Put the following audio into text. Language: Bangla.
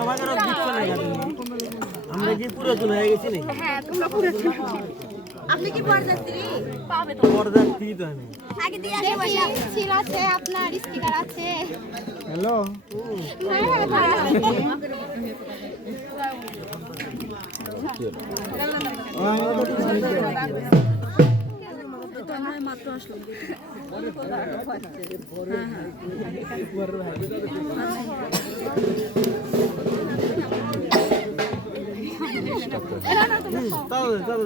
আমাদেরও দিচ্ছ না কেন আমরা কি পুরাতন হয়ে গেছি নাকি? হ্যাঁ তোমরা পুরাতন। আপনি কি বরযাত্রী? পাবে তো বরযাত্রী তো আমি। আগে দিয়ে আসে বসে ছিল আছে আপনার স্টিকার আছে। হ্যালো মাত্র আসলো চলো